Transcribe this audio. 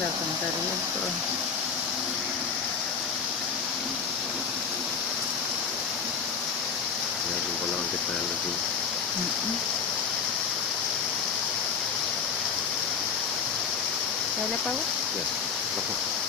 Datang dari itu. Ya, jumpa lang kita lagi. Kaya pa ba? Yes. Apa?